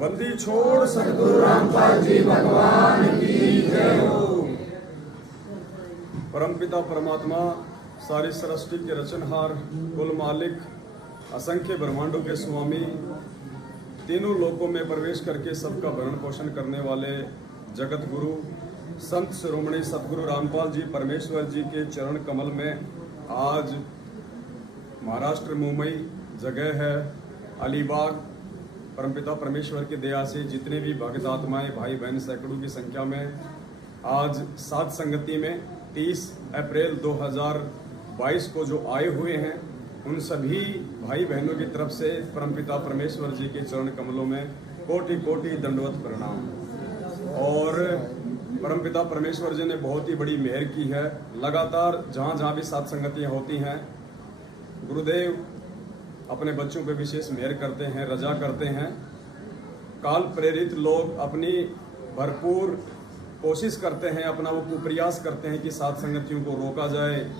बंदी छोड़ सतगुरु रामपाल जी भगवान की जय हो। परमपिता परमात्मा सारी सृष्टि के रचनहार, कुल मालिक, असंख्य ब्रह्मांडों के स्वामी, तीनों लोकों में प्रवेश करके सबका भरण पोषण करने वाले जगत गुरु संत शिरोमणि सतगुरु रामपाल जी परमेश्वर जी के चरण कमल में आज महाराष्ट्र मुंबई जगह है अलीबाग। परमपिता परमेश्वर की दया से जितने भी भक्त आत्माएं भाई बहन सैकड़ों की संख्या में आज सात संगति में 30 अप्रैल 2022 को जो आए हुए हैं, उन सभी भाई बहनों की तरफ से परमपिता परमेश्वर जी के चरण कमलों में कोटि कोटि दंडवत प्रणाम। और परमपिता परमेश्वर जी ने बहुत ही बड़ी मेहर की है। लगातार जहाँ जहाँ भी सात संगतियाँ होती हैं, गुरुदेव अपने बच्चों पे विशेष मेहर करते हैं, रजा करते हैं। काल प्रेरित लोग अपनी भरपूर कोशिश करते हैं, अपना वो प्रयास करते हैं कि सात संगतियों को रोका जाए,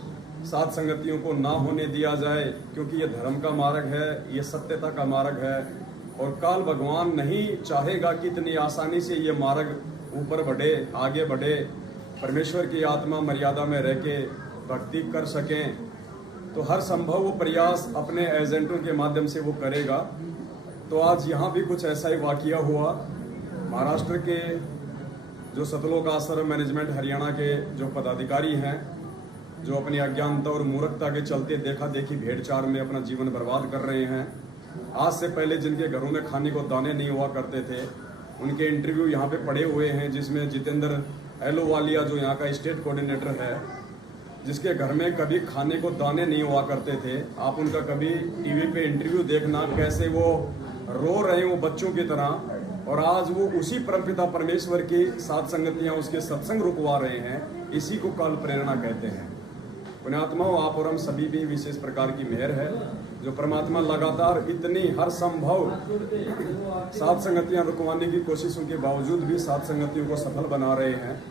सात संगतियों को ना होने दिया जाए, क्योंकि ये धर्म का मार्ग है, ये सत्यता का मार्ग है। और काल भगवान नहीं चाहेगा कि इतनी आसानी से ये मार्ग ऊपर बढ़े, आगे बढ़े, परमेश्वर की आत्मा मर्यादा में रह के भक्ति कर सकें। तो हर संभव वो प्रयास अपने एजेंटों के माध्यम से वो करेगा। तो आज यहाँ भी कुछ ऐसा ही वाकया हुआ। महाराष्ट्र के जो सतलोक आश्रम मैनेजमेंट हरियाणा के जो पदाधिकारी हैं, जो अपनी अज्ञानता और मूर्खता के चलते देखा देखी भेड़चाल में अपना जीवन बर्बाद कर रहे हैं। आज से पहले जिनके घरों में खाने को दाने नहीं हुआ करते थे, उनके इंटरव्यू यहाँ पे पड़े हुए हैं, जिसमें जितेंद्र एलोवालिया जो यहाँ का स्टेट कोऑर्डिनेटर है, जिसके घर में कभी खाने को दाने नहीं हुआ करते थे, आप उनका कभी टीवी पे इंटरव्यू देखना, कैसे वो रो रहे हैं वो बच्चों की तरह। और आज वो उसी परमपिता परमेश्वर की सात संगतियां उसके सत्संग रुकवा रहे हैं। इसी को काल प्रेरणा कहते हैं। पुण्यात्माओं, आप और हम सभी भी विशेष प्रकार की मेहर है, जो परमात्मा लगातार इतनी हर संभव सात संगतियां रुकवाने की कोशिशों के बावजूद भी सात संगतियों को सफल बना रहे हैं।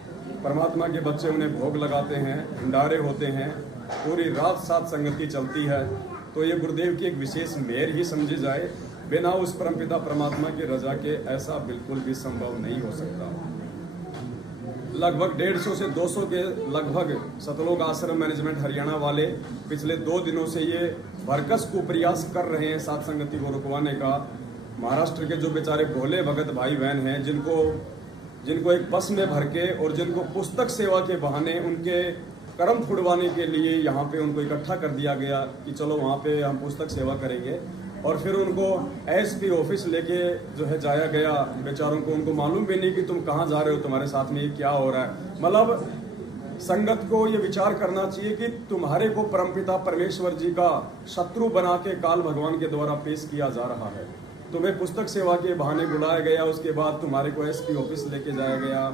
परमात्मा के बच्चे उन्हें भोग लगाते हैं, भंडारे होते हैं, पूरी रात सात संगति चलती है। तो ये गुरुदेव की एक विशेष मेहर ही समझी जाए। बिना उस परमपिता परमात्मा की रजा के ऐसा बिल्कुल भी संभव नहीं हो सकता। लगभग 150 से 200 के लगभग सतलोक आश्रम मैनेजमेंट हरियाणा वाले पिछले 2 दिनों से ये भरकस को प्रयास कर रहे हैं सात संगति को रुकवाने का। महाराष्ट्र के जो बेचारे भोले भगत भाई बहन हैं, जिनको एक बस में भर के और जिनको पुस्तक सेवा के बहाने उनके कर्म फुड़वाने के लिए यहाँ पे उनको इकट्ठा कर दिया गया कि चलो वहाँ पे हम पुस्तक सेवा करेंगे। और फिर उनको एसपी ऑफिस लेके जो है जाया गया। बेचारों को उनको मालूम भी नहीं कि तुम कहाँ जा रहे हो, तुम्हारे साथ में ये क्या हो रहा है। मतलब संगत को ये विचार करना चाहिए कि तुम्हारे को परमपिता परमेश्वर जी का शत्रु बना के काल भगवान के द्वारा पेश किया जा रहा है। तुम्हें पुस्तक सेवा के बहाने बुलाया गया, उसके बाद तुम्हारे को एसपी ऑफिस लेके जाया गया।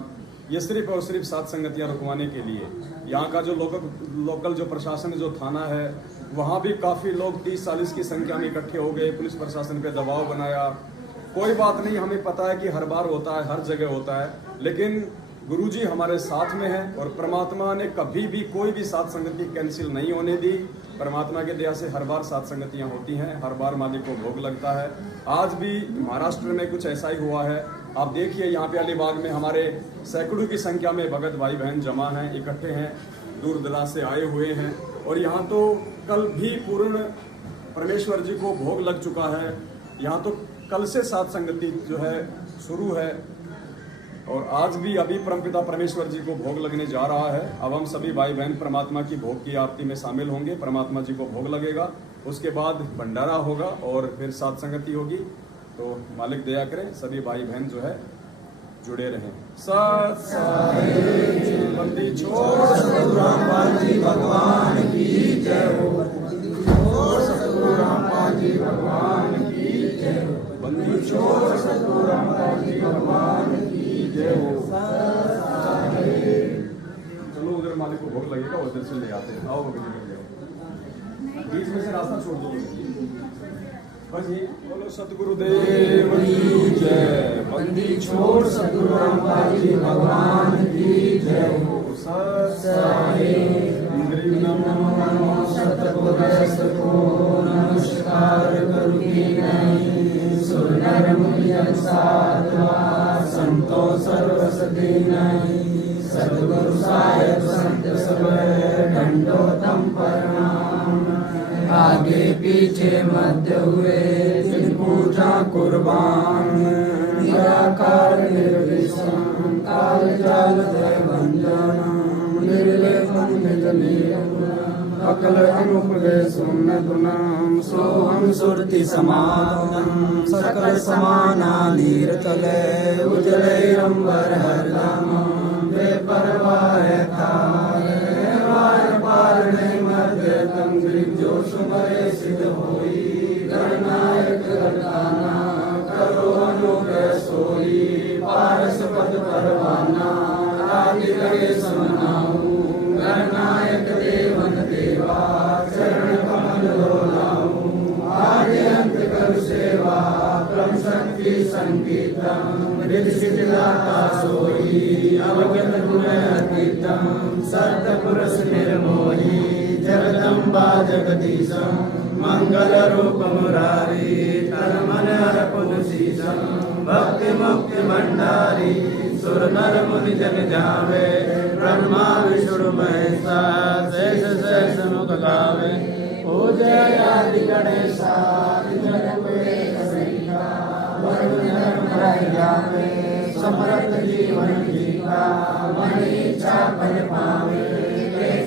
ये सिर्फ और सिर्फ सात संगतियां रुकवाने के लिए। यहाँ का जो लोकल जो प्रशासन जो थाना है, वहाँ भी काफी लोग 30-40 की संख्या में इकट्ठे हो गए, पुलिस प्रशासन पे दबाव बनाया। कोई बात नहीं, हमें पता है कि हर बार होता है, हर जगह होता है, लेकिन गुरुजी हमारे साथ में है और परमात्मा ने कभी भी कोई भी सात संगति कैंसिल नहीं होने दी। परमात्मा के दया से हर बार सात संगतियां होती हैं, हर बार मालिक को भोग लगता है। आज भी महाराष्ट्र में कुछ ऐसा ही हुआ है। आप देखिए, यहाँ पे अलीबाग में हमारे सैकड़ों की संख्या में भगत भाई बहन जमा हैं, इकट्ठे हैं, दूर दराज से आए हुए हैं। और यहाँ तो कल भी पूर्ण परमेश्वर जी को भोग लग चुका है। यहाँ तो कल से सात संगति जो है शुरू है और आज भी अभी परमपिता परमेश्वर जी को भोग लगने जा रहा है। अब हम सभी भाई बहन परमात्मा की भोग की आरती में शामिल होंगे। परमात्मा जी को भोग लगेगा, उसके बाद भंडारा होगा और फिर सात संगति होगी। तो मालिक दया करें, सभी भाई बहन जो है जुड़े रहें। सत बंदी छोड़ सतगुरु रामपाल जी भगवान की जय हो। सतगुरु रामपाल जी भगवान की जय हो। बंदी छोड़ सतगुरु रामपाल जी भगवान की जय हो। चलो उधर मालिक को भोग लगेगा, उधर से ले आते हैं। आओ बीच में से रास्ता छोड़ दो बस। ये बोलो सतगुरुदेव की जय। बंदी छोड़ सतगुरु रामपाल जी भगवान की जय हो। सतगुरु को नमस्कार करूँ सुर नर मुनि जन साधवा संतो सर्वसती नहीं सद्गुरु साहेब संत सब दंडोतम प्रणाम। आगे पीछे मध्य हुए तिन पूजा कुर्बान निराकार निर्विषम काल जाल दय भंजन निर्लेपन निज अकल अनुपदय सुन गुणाम सोहम सुरति समाधम सकल समाना नीर तले उजले अंबर हरदम बेपरवाह तारे वार पार नहीं मध्य तम ग्रीव जो सुमरे सिद्ध होई गणनायक घटाना करो अनुग्रह सोई पारस पद परवाना आदि लगे समनाऊ गणनायक देवन देवा चरण कमल रोलाऊ आदि अंत कर सेवा क्रम शक्ति संगीतम रिद्धि सिद्धि दाता सोई अवगत गुण अतीतम सत्य पुरुष निर्मोही जगदम्बा जगदीशम मंगल रूप मुरारी तन मन अर्पण शीशम भक्ति मुक्ति भंडारी सुर नर मुनि जन जावे ब्रह्मा विष्णु महेशा शेष शेष मुख गावे पूजय आदि गणेशा समर्थ जीवन जीवा मन इच्छा फल पावे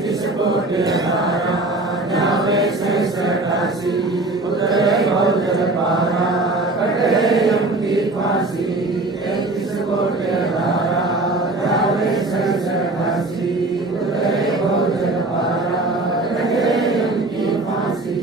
किस कोटि धारा जावे शेष काशी उतरे भवजल पारा कटे यम की फांसी किस कोटि धारा जावे शेष काशी उतरे भवजल पारा कटे यम की फांसी।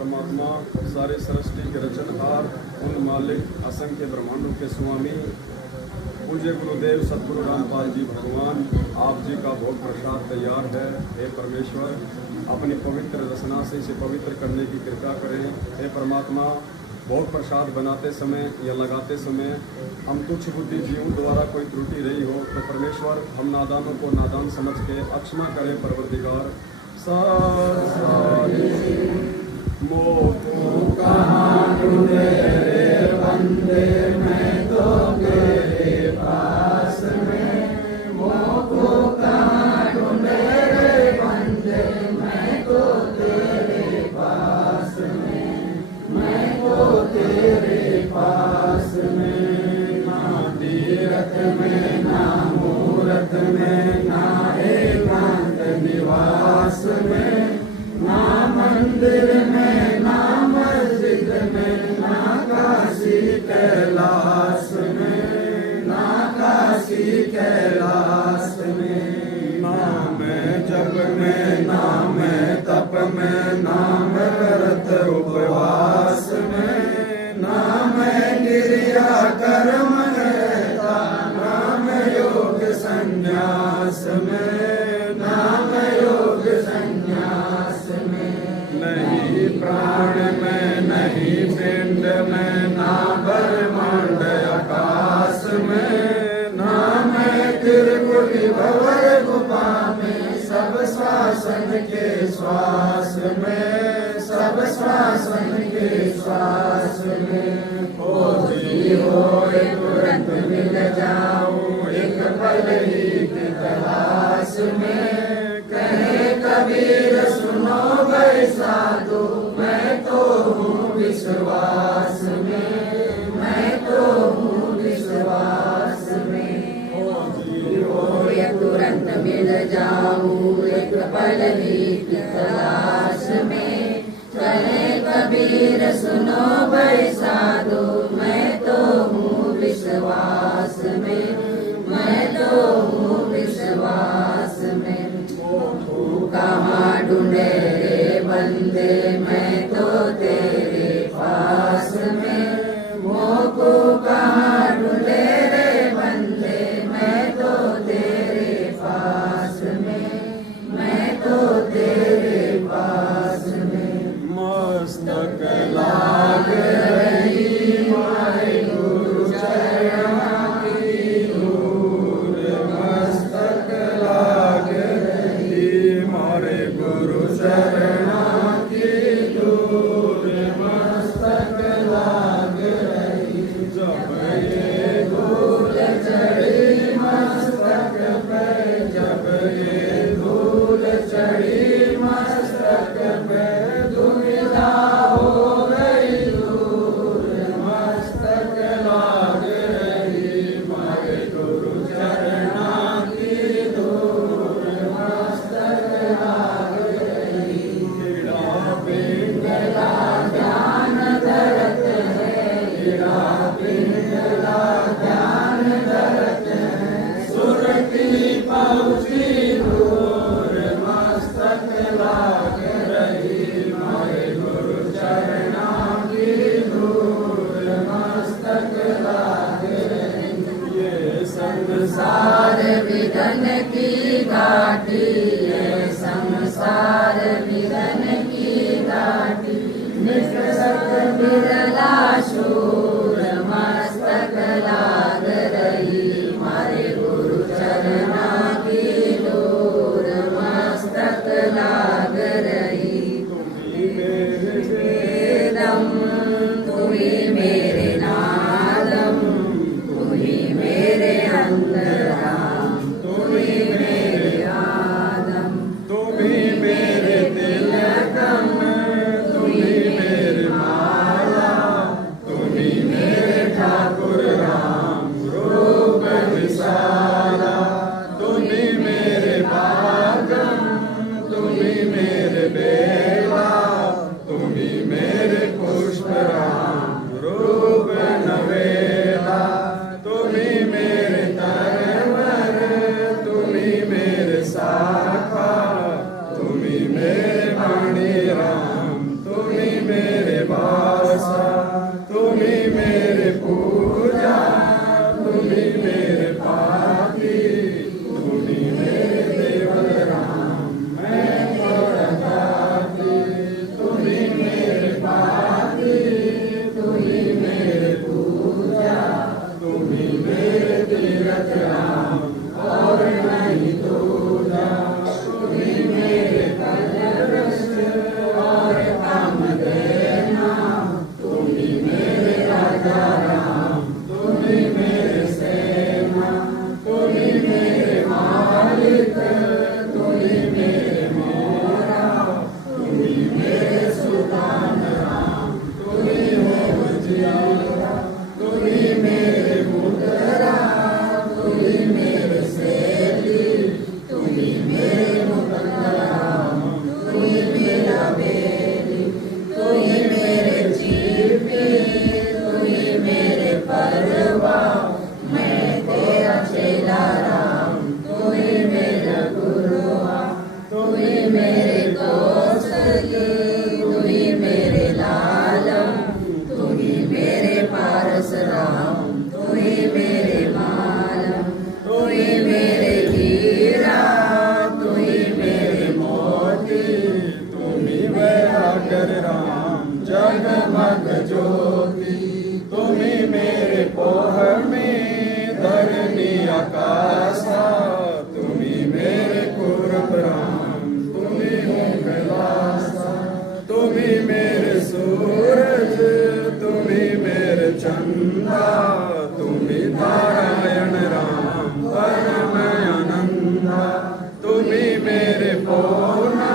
परमात्मा सारे सृष्टि के रचनहार उन मालिक असंख्य ब्रह्मांडों के स्वामी पूज्य गुरुदेव सतगुरु रामपाल जी भगवान, आप जी का भोग प्रसाद तैयार है। हे परमेश्वर, अपनी पवित्र रचना से इसे पवित्र करने की कृपा करें। हे परमात्मा, भोग प्रसाद बनाते समय या लगाते समय हम तुच्छ बुद्धि जीवों द्वारा कोई त्रुटि रही हो तो परमेश्वर हम नादानों को नादान समझ के अक्षमा करें। परवरदिगार मोह कहाँ ढूंढे रे बंदे, मैं तो तेरे पास में। मोह को कहाँ ढूंढे रे बंदे, मैं तो तेरे पास में। मैं तो तेरे पास में। ना तीरथ में ना मूरत में, ना एकांत निवास में, ना मंदिर में ना मस्जिद में, ना काशी कैलाश में, ना काशी कैलाश में। ना मैं जप में ना मैं तप में, ना मैं व्रत उपवास में, ना मैं क्रिया कर्म रहता, ना मैं योग संन्यास में, ना मैं योग संन्यास में। नहीं प्राण में नहीं पिंड में, ना ब्रह्मांड आकाश में, ना मैं त्रिकुटी भंवर गुफा में, सब श्वासन के श्वास में, सब श्वासन के श्वास में। खोजी होए तुरंत मिल जाऊं, एक पल ही की तलाश में। कहे कबीर सुनो भाई साधु, मैं तो हूँ विश्वास में, मैं तो हूँ विश्वास में। खोजी होए तुरंत मिल जाऊं, एक पल ही की तलाश में। कहे कबीर सुनो भाई साधु, मैं तो हूँ विश्वास में, मैं तो हूँ विश्वास में। कहाँ ढूंढे रे बंदे, मैं तो तेरे पास में। मोह को कहाँ ढूंढे रे बंदे, मैं तो तेरे पास में, मैं तो तेरे पास में। मस्तक लाग रही मारे गुरु चरण की धूल, मस्तक लाग रही मारे गुरु चरण की धूल, मस्तक लाग रही। जब ये धूल चढ़ी मस्तक पे, जब ये धूल चढ़ी मस्तक पे, दुविधा हो गई दूर, मस्तक लाग रही मारे गुरु चरणा की धूल, मस्तक लाग रही। ईड़ा पिंगला ध्यान धरत है, ईड़ा पिंगला ध्यान धरत है, सुरती पहुँची दूर, मस्तक लाग रही मारे गुरु चरणा की धूल, मस्तक लाग रही। ये संसार विघन की घाटी, ये संसार विघन की घाटी, निकसक बिरला शूर, मस्तक लाग रही मारे गुरु चरणा की धूल, मस्तक लाग रही। वेदम तू ही मेरे नादम, तू ही मेरे अंतराम, तू ही मेरे आदम, तू ही मेरे तिलकम, तू ही मेरे माला, तू ही मेरे ठाकुर राम रूप विशाला। तू ही मेरे भागम, तू ही मेरे बेला, तू ही मेरे पुष्प राम रूप नवेला। तू ही मेरे तर भांति तू ही मेरे देवल राम, मैं परदाती तू ही मेरे भांति तू ही मेरे पूजा, तू ही मेरे तीरथ राम और नहीं दूजा, तू ही मेरे कलरस और काम देना, तू ही मेरे राजा राम, तू ही मेरे सेना, तू ही मेरे मालिक, तू ही मेरे मोरा, तू ही मेरे सुल्तान राम, तू ही हो वजीरा, तू ही मेरे मुदरा, तू ही मेरे सेली, तू ही मेरे मुकद्दर राम, तू ही मेरा बेली, तू ही मेरे जीपी, तू ही मेरे परवा, मैं तेरा चेला राम, तू ही मेरा गुरुआ, तू ही मेरे दोस्त, तू ही मेरे लालम, तू ही मेरे पारस राम, तू ही मेरे मालम, तू ही मेरे हीरा, तू ही मेरे मोती, तू ही वैरागर राम, जगमग ज्योति, तू ही मेरे पोह में धरनी आकाशा, तू ही मेरे कुरब राम, तू ही हो कैलासा, तू ही मेरे सूरज, तू ही मेरे चंदा, तू ही नारायण राम परम आनंदा, तू ही मेरे पौना,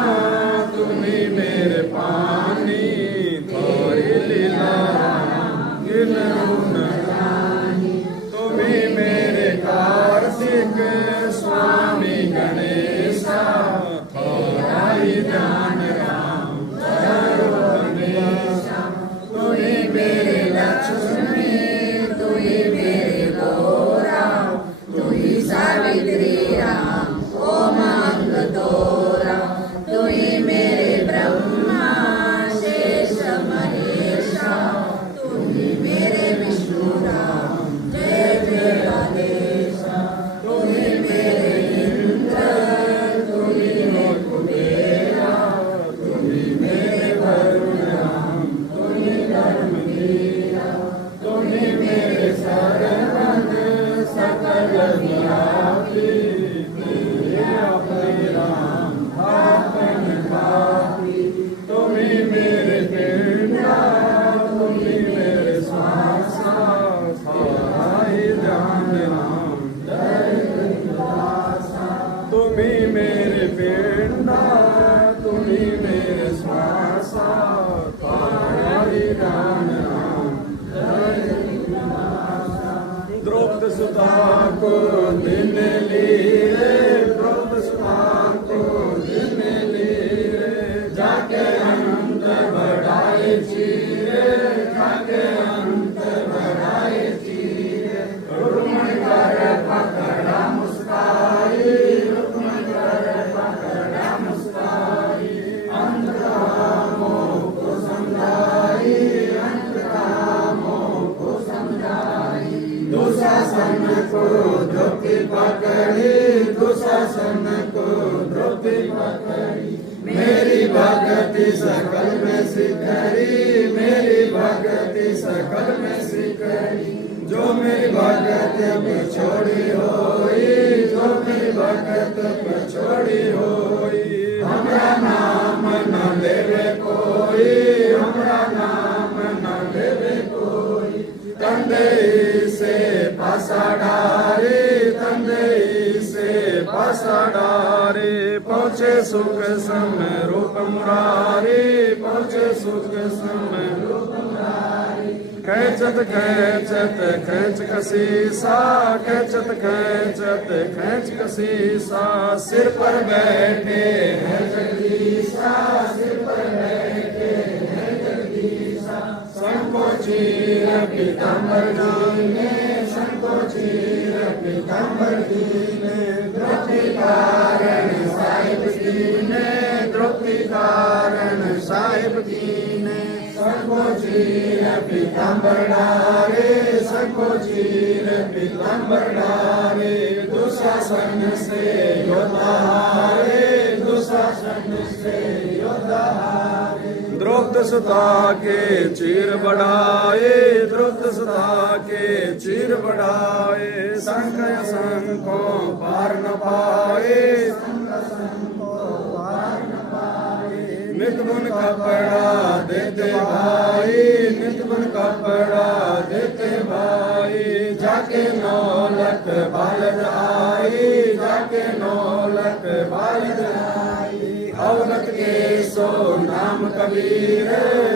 तू ही मेरे पानी, थारी लीला राम गिनूं न जानी, तू ही मेरे कार्तिक स्वामी गणेशा, थारा ही ध्यान राम करो हमेशा, तू ही मेरे लक्ष्मी, तू ही मेरे गौरा, तू ही सावित्री राम ओ मांग दोरा, तू ही मेरे ब्रह्मा शेष महेशा, तू ही मेरे विष्णु राम जय जय गणेशा, तू ही मेरे इंद्र, तू ही हो कुबेरा, तू ही मेरे वरुण राम, तू ही धर्मवीरा, तू ही मेरे सरवन सकल व्यापी, तेरे अपने राम आपन पापी, तू ही मेरे पिंडा, तू ही मेरे श्वासा, सारा ही ध्यान राम जय दासा, तू ही मेरे पिंडा, तू ही मेरे श्वासा, सारा ही ध्यान राम जय दासा। द्रौपदी सुता को दिन लीरे, द्रौपदी सुता को दिन लीरे, जाके अंत बढ़ाए चीरे, जाके अंत बढ़ाए चीरे, रुक्मण कर पकड़ा मुस्काई, रुक्मण कर पकड़ा मुस्काई, अंत कामों को समझाई, अंत कामों को समझाई, दुशासन को द्रौपदी पकड़ी, दुशासन को द्रौपदी पकड़ी, मेरी भक्ति सकल में सिकरी, मेरी भक्ति सकल में सिकरी, जो मेरी भक्ति पे छोड़ी होई, जो मेरी भक्ति पे छोड़ी होई, हमरा नाम न लेवे कोई, हमरा नाम न लेवे कोई, तंदई से पासा डारे, तंदई से पासा डारे, पहुँचे सुख समय रूप मुरारी, पहुँचे सुख समय रूप मुरारी, खेचत खेचत खेच कसीसा, खेचत खेचत खेच कसीसा, सिर पर बैठे हैं जगदीशा, सिर पर बैठे हैं जगदीशा, संकोचीर पीताम्बर दीने, संकोचीर पीताम्बर दीने, द्रौपदी कारण साहिब दीने, द्रौपदी कारण साहिब दीने, संकोचीर पीताम्बर डारे, संकोचीर पीताम्बर डारे, दुशासन से योद्धा हारे, दुशासन से योद्धा हारे। द्रौपद सुता के चीर बढ़ाए, द्रौपद सुता के चीर बढ़ाए, शंख शंखों पार न पाए, नित बुन कपड़ा देते भाई, नित बुन कपड़ा देते भाई, जाके नौलख बालद आई, जाके नौलख बालद आई। अवगत के सो नाम कबीर,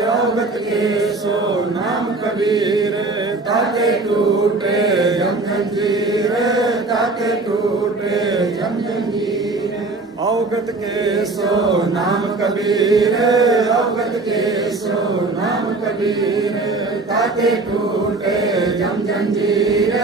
अवगत के सो नाम कबीर, ताके टूटे यम जंजीर, ताके टूटे यम जंजीर। अवगत के सो नाम कबीर, अवगत के सो नाम कबीर, ताके टूटे जम जंजीर,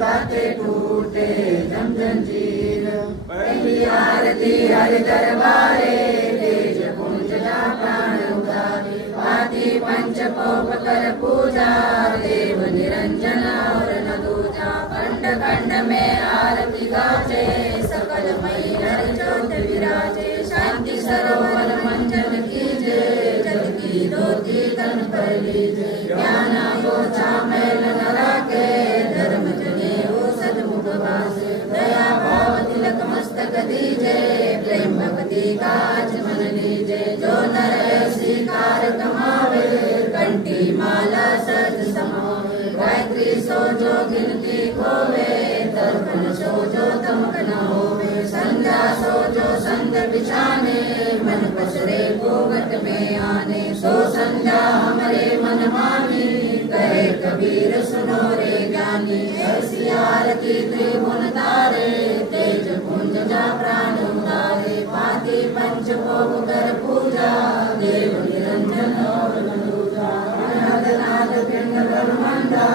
ताके टूटे जम जंजीर। पहली आरती हरि दरबारे, तेज पुंज जा प्राण उतारे, पाती पंच पोप कर पूजा, देव निरंजन और न दूजा। खंड खंड में आरती गाजे, सकल मई हरि ज्योत विराजे। शांति सरोवर मंजन कीजे, जल की धोती तन पर लीजे। ज्ञान गोचा मैल न राखे, धर्म जने हो सदमुख वासे। दया भाव तिलक मस्तक दीजे, प्रेम भक्ति काज मन लीजे। जो नर ऐसी कार कमावे, कंठी माला सज समावे। गायत्री सो जो गिनती खोवे, दर्पण सो जो तमक न होवे। संध्या सो जो संग बिछाने, मन पसरे गोगट में आने। सो संध्या हमरे मन मानी, कहे कबीर सुनो रे ज्ञानी। ऐसी आरती त्रिभुवन तारे, तेज पुंज जा प्राण उतारे। पाती पंच पोप कर पूजा, देव निरंजन और दूजा। अनाद नाद पिंड ब्रह्मांडा,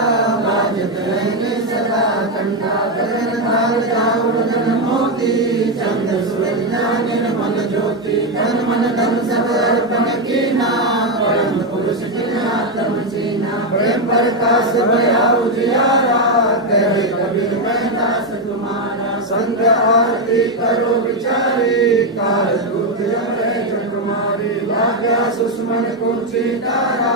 बाजत रहने सदा कंडा। गगन काल जाऊड़ धन मोती, चंद्र सूरज निर्मल ज्योति। धन मन धन सब अर्पण कीना, परम पुरुष जिन आत्म चीना। प्रेम प्रकाश भया उजियारा, कहे कबीर मैं दास तुम्हारा। संग आरती करो विचारी, काल दूत यमराज कुमारी। लाग्या सुषमन कुंची तारा,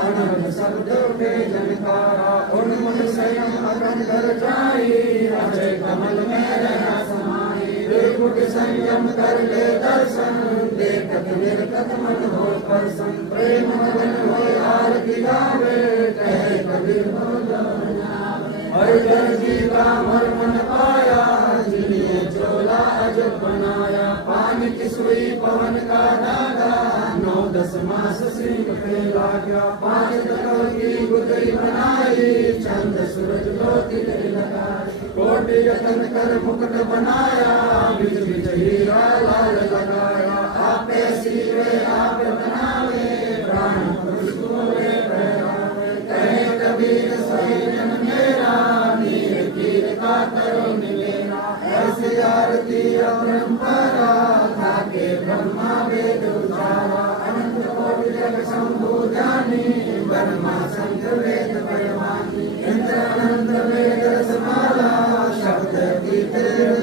अनंत शब्द उठे जनकारा। उन्मन संयम अखंड रचाई, अजय कमल में रहना समाई। निर्गुण संयम कर ले दर्शन, देखत निर्गत मन हो प्रसन्न। प्रेम मगन हो आरती गावे, कहे कबीर बोलो नावे। हरिजन जी का मर मन पाया, जिन्हें चोला अजब बनाया। पानी की सुई पवन का दागा, 9-10 मास सिंह पे लाग्या। 5 तत्व की गुदरी बनाई, चंद सूरज ज्योति लगाई। कोटि यतन कर मुकुट बनाया, बिच बिच हीरा लाल लगाया। आपे सीवे आप बनावे, प्राण पुरुष बोले पहरावे। कहे कबीर सही जन मेरा, नीर कीर का करो निवेरा। ऐसी आरती अपरंपरा, थाके ब्रह्मा वेद उचारा। अनंत कोटि जग शंभु ध्यानी, ब्रह्मा शंकर वेद परवानी। इंद्र अनंत वेद रसमाला, शब्द अतीत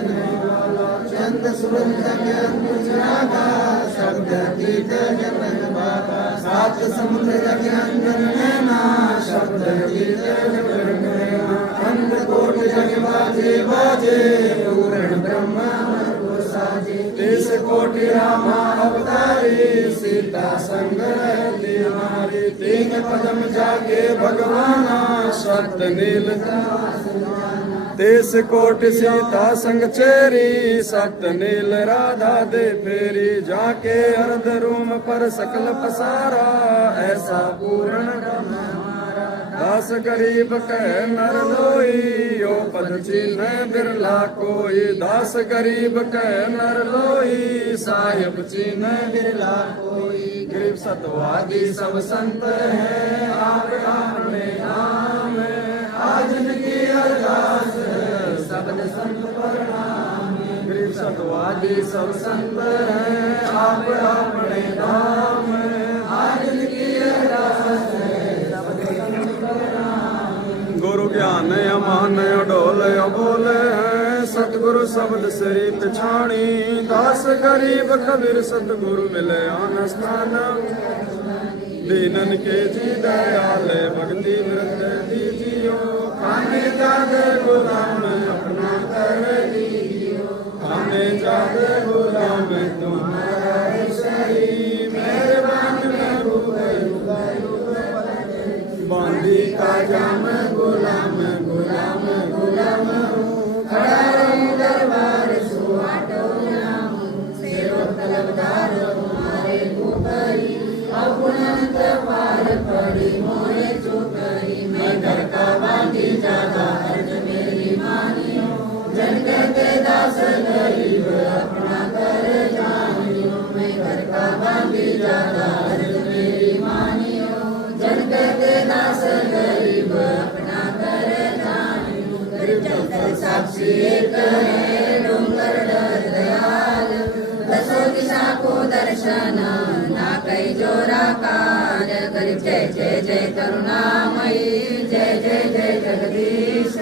नहीं वाला। चंद सूरज जग अंकुश रागा, शब्द अतीत जगन बागा। 7 समुद्र जग अंजन नैना, शब्द अतीत जगन नैना। अंत कोटि जग बाजे बाजे, पूर्ण ब्रह्मा साजे। 30 कोटि रामा अवतारी, सीता संग रहती हमारी। 3 पदम जाके भगवाना, सत्य नील 30 कोटि सीता संग चेरी, सत्य नील राधा दे फेरी। जाके अर्ध रूम पर सकल पसारा, ऐसा पूर्ण ब्रह्म हमारा। 10 गरीब कह नर लोई, यो पद चिन्ह बिरला कोई। 10 गरीब कह नर लोई, साहिब चिन्ह बिरला कोई। गरीब सतवादी सब संत है, आप अपने नाम। आज की अरदास सबद संत प्रणाम। गरीब सतवादी सब संत है, आप अपने नाम। आज की अरदास सबद संत प्रणाम। गुरु ज्ञान अमान डोल बोले हैं, सतगुरु सतगुरु शब्द सरी पछाणी दास गरीब कबीर सतगुरु मिले आन स्थान दीनन के जी दयाल भक्ति वृत दीजियो खाने जादे गुलाम अपना कर दीजियो खाने जादे गुलाम तुम्हारा सही मेहरबान बांधी का जाम गुलाम गुलाम गुलाम खड़ा रहूं दरबार सुहाटो नाम सेवक तलबदार तुम्हारे ऊपरी अगुणंत पार पड़ी मोरे चुकरी मैं घर का बांधी जाता अर्ज मेरी मानियो जन कहते दास गरीब अपना कर जानियो मैं घर का बांधी जाता अर्ज मेरी मानियो जन कहते दास गरीब अपना कर जानियो गरीब चलकर साक्षी एक है डूंगर डर दयाल दसों दिशा को दर्शन ना कई जोरा काल गरीब जय जय जय करुणामयी जय जय जय जगदीश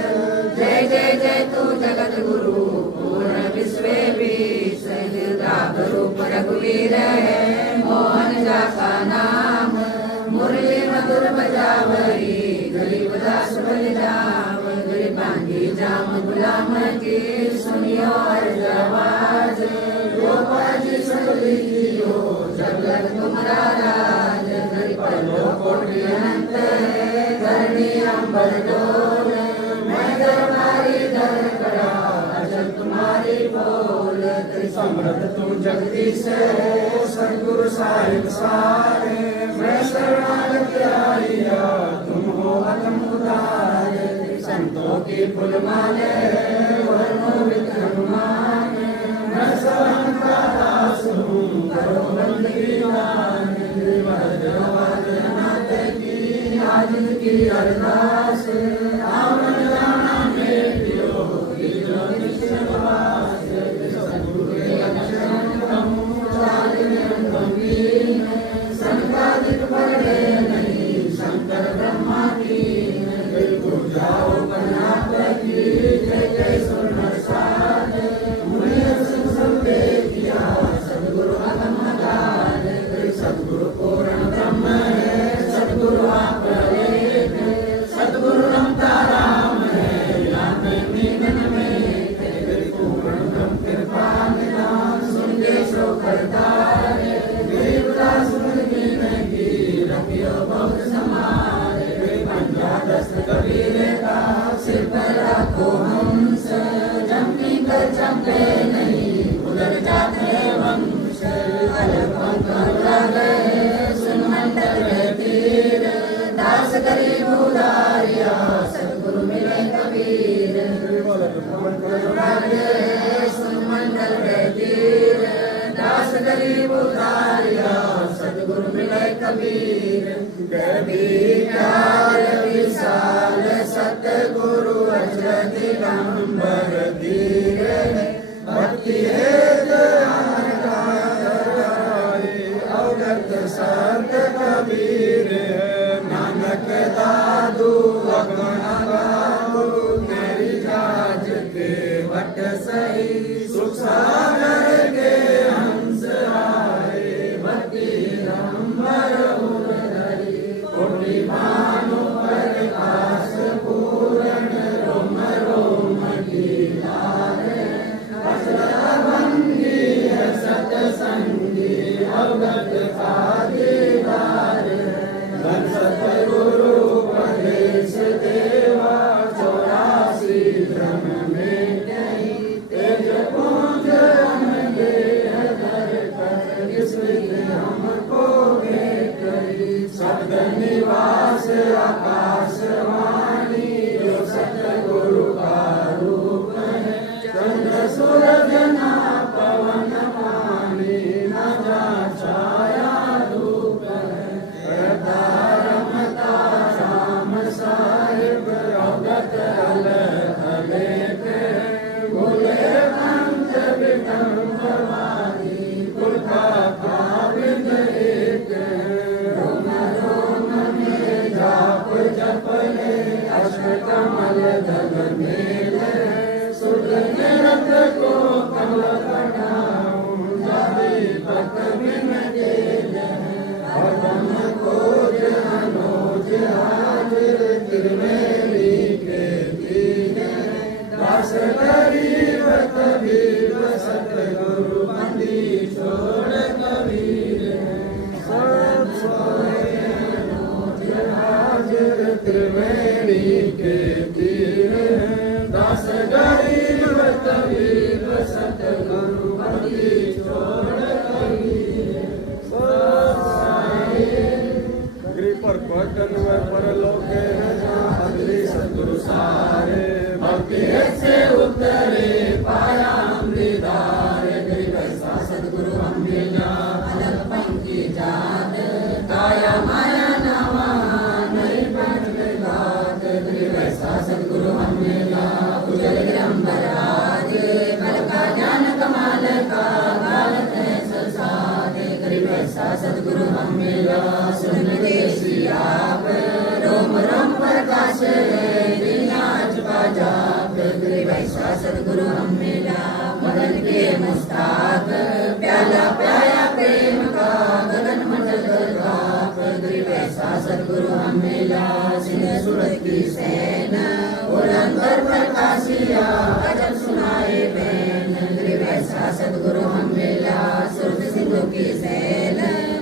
जय जय जय तू जगत गुरु पूर्ण विश्व बीस रूप रघुवीर है मोहन जा का नाम मुरली मधुर बजावरी गरीब दास बल जाम गरीब बांधी जाम गुलाम की सुनियो अर्ज आवाज गोपाल जी सुन लीजियो जब लग तुम्हारा राज गरीब लोकों की अनंत है धरणी अंबर डोल मैं दरबारी दर करा अजब तुम्हारी बोल समृद्ध तू जगदीश हो सतगुरु साहिब सारे मैं शरणागत आइया तुम हो अतम उदार संतों की फुल माले वर्णो विक्रमान मैं सहन का दास हूँ करो बंदगी दान आज की अरदास आवन जाना में पियो संपादित पड़े नहीं शंकर ब्रह्मा की जाओ गणपति जय जय सुन साध मुनि सब किया सदगुरु अगमदान सदगुरु पूर्ण ब्रह्म है सदगुरु आप एक सदगुरु रमता राम है याद मीनन में पूर्ण ब्रह्म कृपा निदान सुन के सो करता है देवदास बहुत समारे पंजादस्त कबीर का सिर पर रखो हंस जमती कर चंपे नहीं उधर जाते वंश अलग पंख गए सुन मंडल तीर दास गरीब उदारिया सतगुरु मिले कबीर सुन मंडल तीर दास गरीब उदारिया सतगुरु मिले कबीर प्यार विशाल सतगुरु अजर दिगंबर धीर भक्ति अवगत संत कबीर नानक दादू अगमन तेरी जाज के वट सही सुख सागर के हंस आए भक्ति नंबर मानो प्रकाश पूर्ण रोम रोम की लाल भंगी सतसंगी अवगत का दीदार सतगुरु प्रदेश देवा 84 ब्रह्म में तेज पुंज कबीर सतगुरु बंदी छोड़ कबीर सब सोए हाजिर त्रिवेणी के तीर दास गरीब कबीर सतगुरु बंदी छोड़ कबीर सब सोए पर पटन व परलोके अदरी सतगुरु सारे भक्ति से उतरे पाया अमृतार गरीब ऐसा सतगुरु हम मिला अलग पंक्ति जात काया माया नामा नहीं बन बात गरीब ऐसा सतगुरु हम मिला उजल ग्रंबराज बल का ज्ञान कमाल का गालत है संसार गरीब ऐसा सतगुरु हम मिला सुन देसी आप रोम रोम प्रकाश नाच बाजा गरीब ऐसा सतगुरु हम मिला मदन के मुस्ताक प्याला प्याया प्रेम का गगन मंडल का गरीब ऐसा सतगुरु हम मिला सिंह सूरत की सेन उलंगर प्रकाशिया अजब सुनाए बैन गरीब ऐसा सतगुरु हम मिला सुरत सिंधु की सेन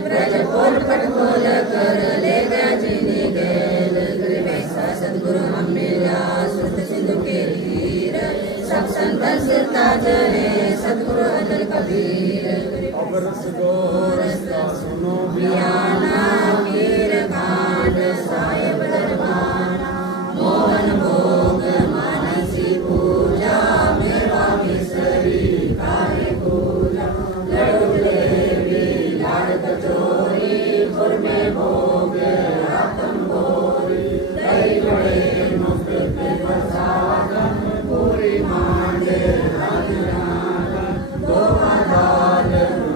ब्रज पोल पटकोल कर ले गया जीने गैल गरीब ऐसा सतगुरु हम मिला सुरत सिंधु के तीर सब संतन सिर ताज है सतगुरु अजल कबीर अब रस दो रस्ता सुनो बियाना कीर कांड साहिब दरबाना मोहन भोग मानसी पूजा मेवा मिसरी काहे पूजा लड्डू देवी लाड़ कचोरी पुर में भोग रातम भोरी दही बड़े मुफ्त पे प्रसादम पूरी मांडे गोवा दाल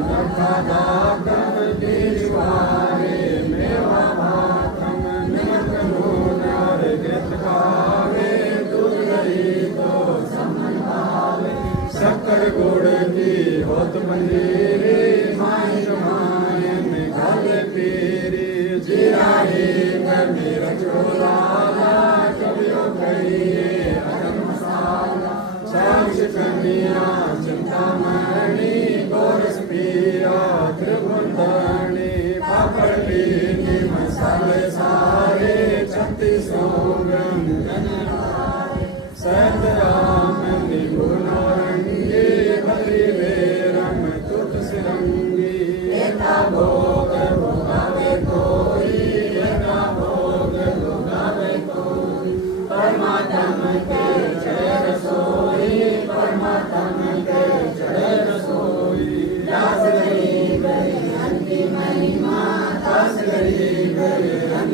रखा दागम बीजवारे मेवा भातम नमक नूनार गृत खावे दूध दही तो समन भावे शक्कर गुड़ की होत मंजीरी माई जमायन गल पीरी जीरा ही गर्मी रचोलाला कबियो कहिए अदम मसाला साक्ष कन्या चिंतामणि गोरस पिया त्रिभुवनी पापड़ पीनी मसाले सारे 36 व्यंजन सैतराम निभु नारंगी बद्री बेरम तुत सिरंगी एका भोग भोगावे कोई एका भोग भोगावे कोई परमात्म के चढ़े रसोई परमात्म के चढ़े रसोई दास गरीब की महिमा दास गरीब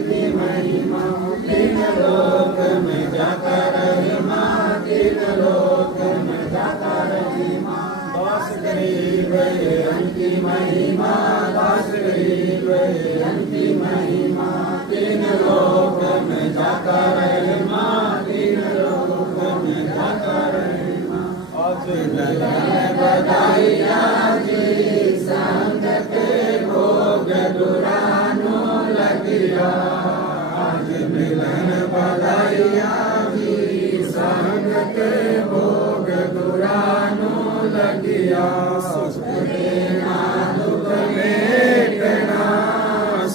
की महिमा तीन लोक में जाकर महिमा तीन लोक में जाकर महिमा दास गरीब की महिमा दास गरीब की महिमा तीन लोक में जाकर महिमा तीन लोक में जाकर महिमा आज मिलन बधाइया जी संग के भोग दुरानो लगिया आज मिलन बधाइया जी संग के भोग दुरानो लगिया सुख देना दुख मेटना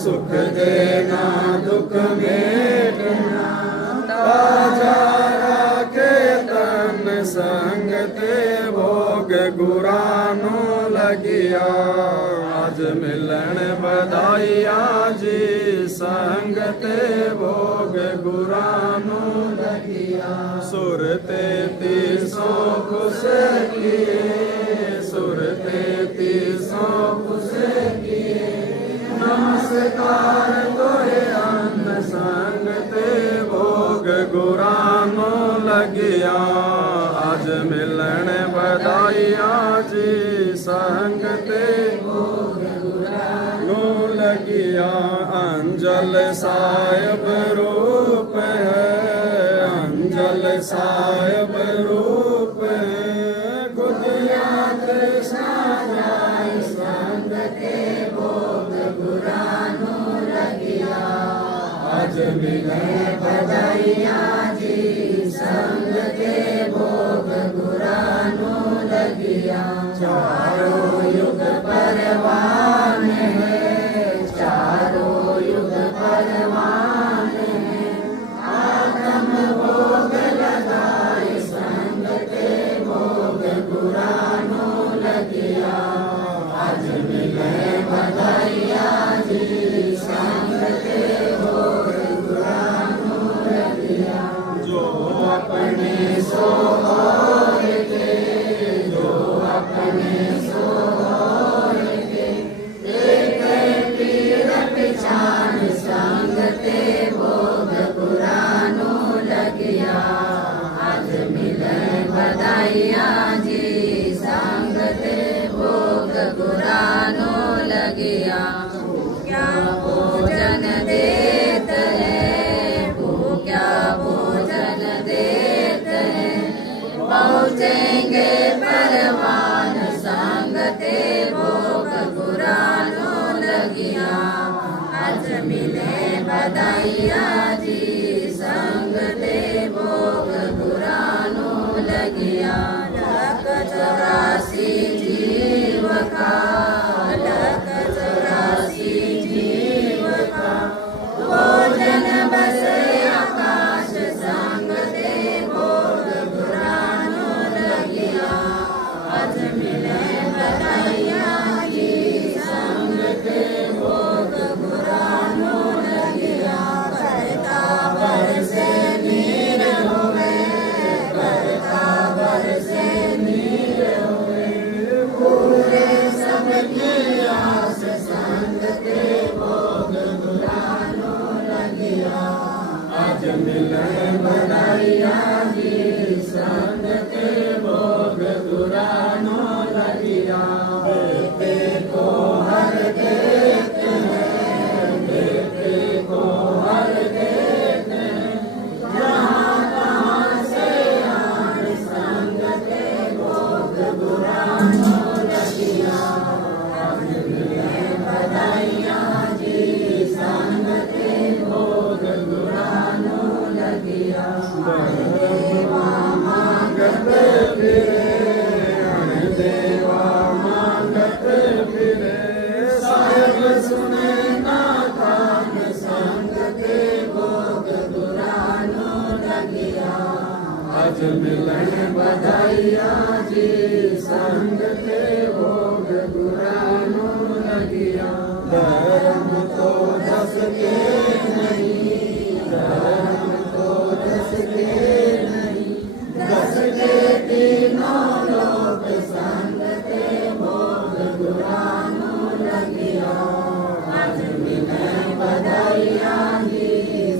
सुख देना दुख मेटना ताजा राखे तन संग ते भोग गुरानो लगिया आज मिलन बधाइया जी संग ते भोग गुरानो लगिया सुरते 300 खुश किए सुरते 300 खुश किए नमस्कार तोरे अन्न संग ते भोग गुरानो लगिया आज मिलन बधाइया जी संग ते भोग गुरानो लगिया अंजल साहिब रूप है अंजल साहिब रूप है गुदिया कृष्णा जाय संग ते भोग गुरानो लगिया आज मिलन बधाइया जी संग ते भोग गुरानो चारों युग परवान है, चारों युग परवान है। आगम भोग लगाए संग के भोग पुरानो लगिया। आज मिले बधाइया जी संग के भोग पुरानो लगिया। जो अपने सो और के, जो अपने सो और के, एक पीर पिछान संग ते भोग पुरानो लगिया। आज मिले बधाइया जी संग ते भोग पुरानो लगिया। क्या भोजन देत है, क्या भोजन देत है। पहुँचेंगे परवान संग ते भोग पुरानो लगिया। आज मिले बधाइया जी संग ते भोग पुरानो लगिया। लख 84 जीव का, लख 84 जीव का भोजन बसे आकाश संग ते भोग पुरानो लगिया। आज मिले बधाइया जी संग ते भोग पुरानो लगिया। बरका बरसे नीर होवे, बरका बरसे नीर होवे। पूरे सबकी आस संग ते भोग पुरानो लगिया। आज मिले बधाइया जी संग ते भोग पुरानो लगिया। बेटे को हर देते हैं, बेटे को हर देते हैं। जहाँ तहाँ से आन संग ते भोग पुरानो लगिया। आज मिले बधाइया जी संग ते भोग पुरानो लगिया। देवा मांगत फिरे, देवा मांगत फिरे। साहेब सुने ना कान संग ते भोग पुरानो लगिया। आज मिले बधाइया जी संग ते भोग पुरानो लगिया। धर्म तो दस के नहीं, धर्म तो दस के नहीं। दस के तीनों लोक संग ते भोग पुरानो लगिया। आज मिले बधाइया जी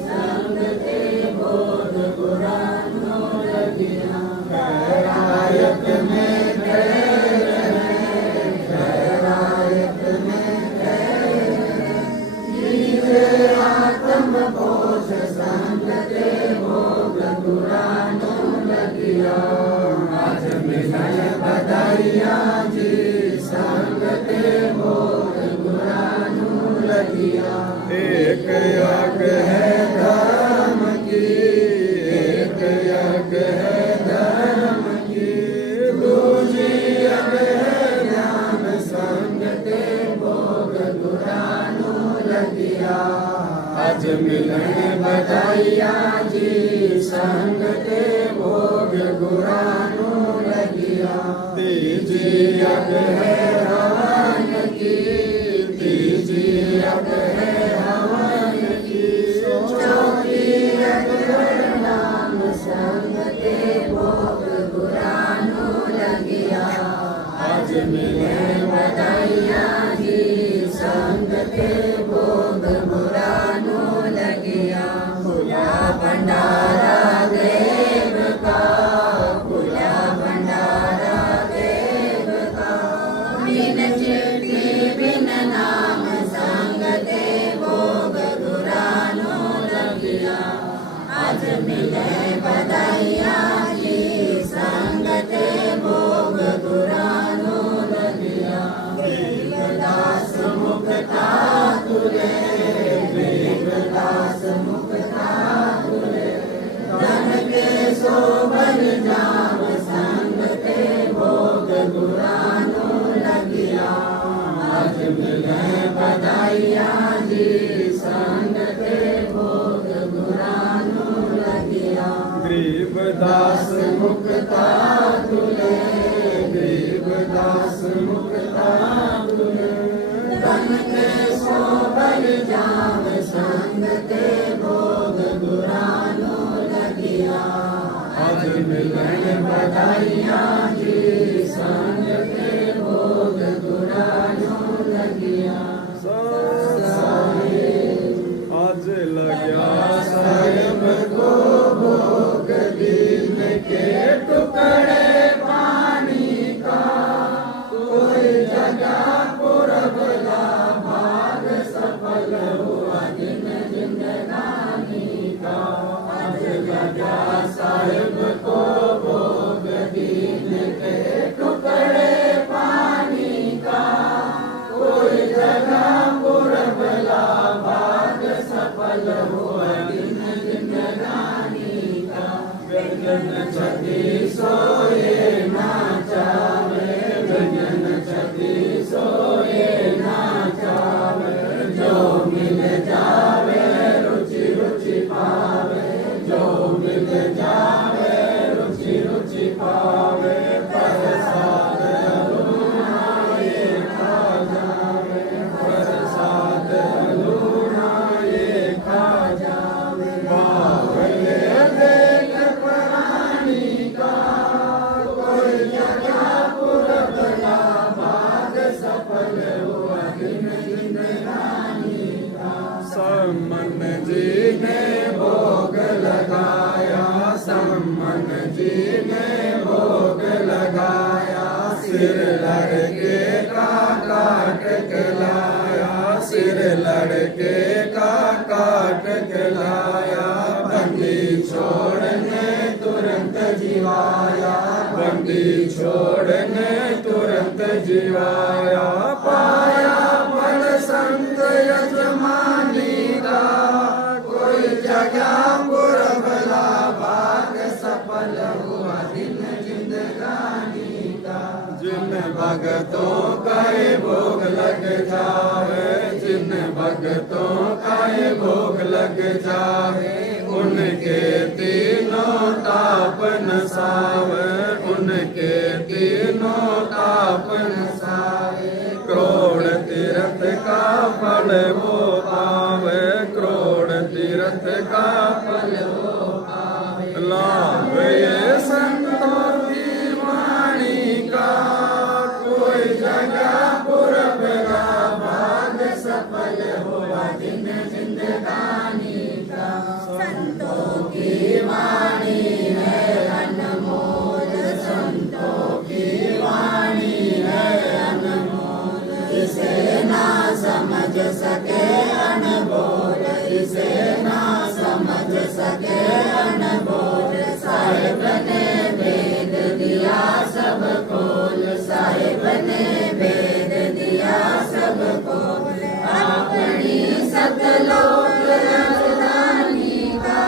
संग ते भोग पुरानो लगिया। खैरायत में खैर है, खैरायत में खैर है। जीवे आत्म बोझ संग ते भोग पुरानो लगिया। आज मिले बधाइया जी संग ते भोग पुरानो लगिया। एक यज्ञ है धर्म की, एक यज्ञ है धर्म की। दूजी यज्ञ है ज्ञान संग ते भोग पुरानो लगिया। आज मिले बधाइया जी संग ते भोग पुरानो लगिया। तीजी यज्ञ है हवन की, तीजी यज्ञ है हवन की। चौथी यज्ञ है नाम संग ते भोग पुरानो लगिया। आज मिले बधाइया जी संग ते भोग पुरानो लगिया। खुला भंडारा देव का, खुला भंडारा देव का। बिन चिट्ठी बिन नाम संग ते भोग पुरानो लगिया। आज मिले बधाइया जी संग ते भोग पुरानो लगिया। दास मुक्ता तन के सो बलि जाम संग ते भोग गुरानो लगिया आज मिलन बधाइयाँ जी संग के भोग गुरानो लगिया आज लग्या साहेब को भोग दीन के टुकड़े पानी का कोई जगह पुरबला भाग सफल हुआ दिन जिंदगानी का आज लग्या साहेब को भोग दीन के टुकड़े पानी का कोई जगह पुरबला भाग सफल हुआ दिन जिंदगानी का व्यंजन छति सोए ना चावे व्यंजन छति सोए ना चावे जो मिल जावे रुचि रुचि पावे जो मिल जावे रुचि रुचि पावे प्रसाद लूना ये खा जावे प्रसाद लूना ये खा जावे बावले देख प्राणी का कोई जगह पुरबला भाग सफल हुआ दिन जिंदगानी का सम्मन जी ने भोग लगाया सम्मन जी ने भोग लगाया सिर लड़के का काट के लाया सिर लड़के का काट के लाया बंदी छोड़ने तुरंत जीवाया बंदी छोड़ने तुरंत जीवाया पाया फल संत यजमानी का कोई जगह पुरबला भाग सफल हुआ दिन जिंदगानी का जिन भगतों का ये भोग लग जावे जिन भगतों का ये भोग लग जावे उनके तीनों ताप नसावे उनके तीनों ताप नसावे करोड़ तीर्थ का फल वो पावे करोड़ तीर्थ का फल वो पावे लाभ ये संतों की वाणी का कोई जगह पुरबला भाग सफल हुआ दिन जिंदगानी का संतों की वाणी है अनमोल संतों की वाणी है अनमोल इसे ना समझ सके अनबोल इसे ना समझ सके अनबोल साहिब ने वेद दिया सबको साहिब ने वेद दिया सबको अपनी सतलोक राजधानी का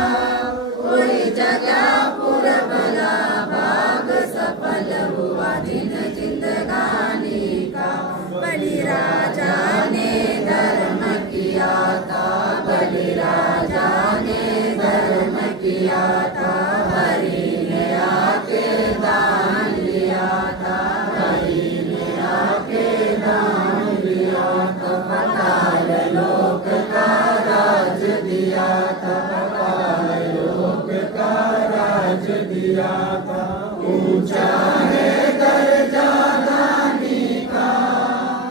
कोई जगह पुरबला भाग सफल हुआ दिन जिंदगानी का बलि राजा ने धर्म किया था बलि राजा ने धर्म किया था हरि ने आके दान लिया था हरि ने आके दान लिया था पाताल लोक का राज दिया था पाताल लोक का राज दिया था ऊंचा है दर्जा दानी का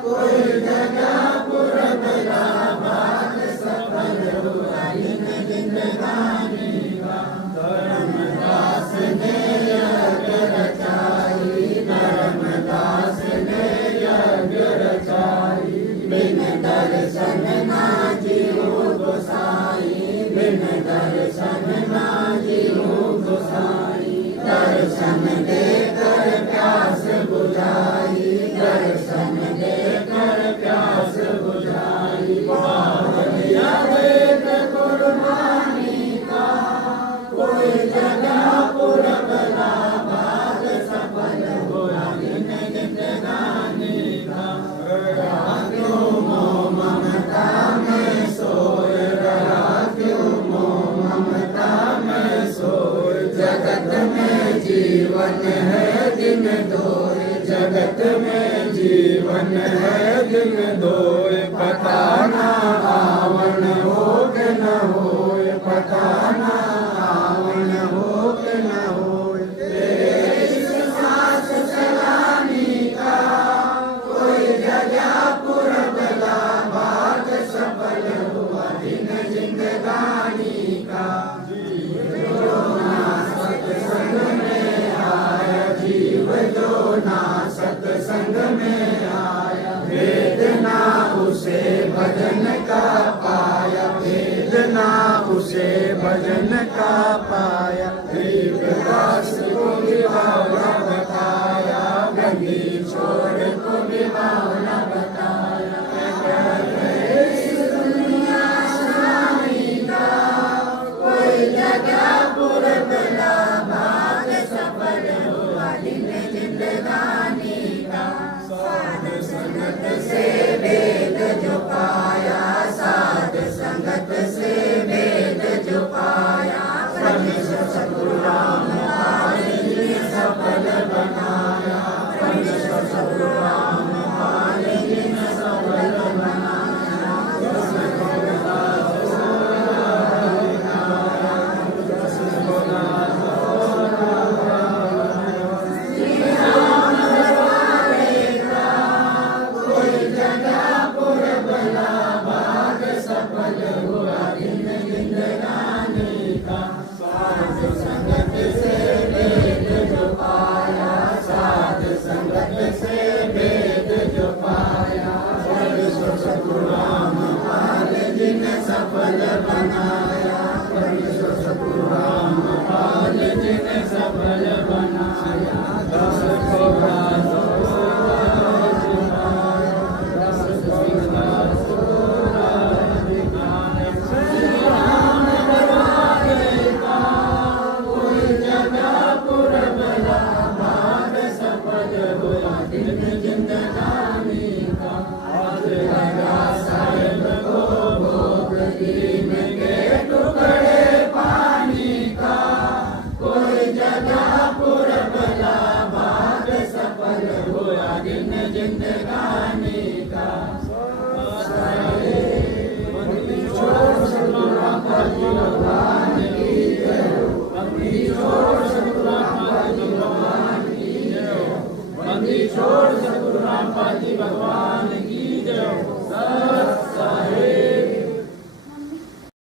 कोई जगह पुरबला भाग सफल हुआ दिन जिंदगानी का धर्मदास ने यज्ञ रचाई धर्मदास ने यज्ञ रचाई बिन दर्शन ना जीव गोसाई बिन दर्शन ना जीव गोसाई दर्शन देकर प्यास बुझाई दर्शन देकर प्यास बुझाई बावलिया वेद कुर्बानी का कोई जगह पुरबला भाग सफल हुआ दिन जिंदगानी का रहा क्यों मोह ममता में सोए रहा क्यों मोह ममता में सोए जगत में जीवन है दिन दोए जगत में जीवन है दिन दोय, पता ना आवन हो के न होय, पता ना आवन हो के न होय। तेरे इस सांस सलामी का कोई जगह पुरबला, बात सफल हुआ दिन जिंदगानी का। जीव जो ना सत्संग में आया, जीव जो ना सत्संग में आया, वेदना उसे भजन का पाया, वेदना उसे भजन का पाया। गरीबदास को भी बावला बताया, गंदी छोड़ को भी बावला बताया। इस दुनिया स्वामी का कोई जगह पुरबला, भाग सफल हुआ दिन जिंदगानी का। साध संगत से वेद जो पाया, साध संगत से वेद जो पाया, परमेश्वर सद्गुरु राम पाल जी ने सफल बनाया, परमेश्वर सद्गुरु राम पाल जी ने सफल बनाया। कोई जगह पुरबला, भाग सफल हुआ दिन जिंदगानी का। साध संगत से वेद जो पाया, साध संगत से वेद जो पाया, परमेश्वर सद्गुरु राम पाल जी ने सफल बनाया, परमेश्वर सद्गुरु राम पाल जी ने सफल बनाया। दस कोरा जिंदगानी का। आज लगा साहेब को भोग, दीन के टुकड़े पानी का। कोई जगह पुरबला, भाग सफल हुआ दिन जिंदगानी।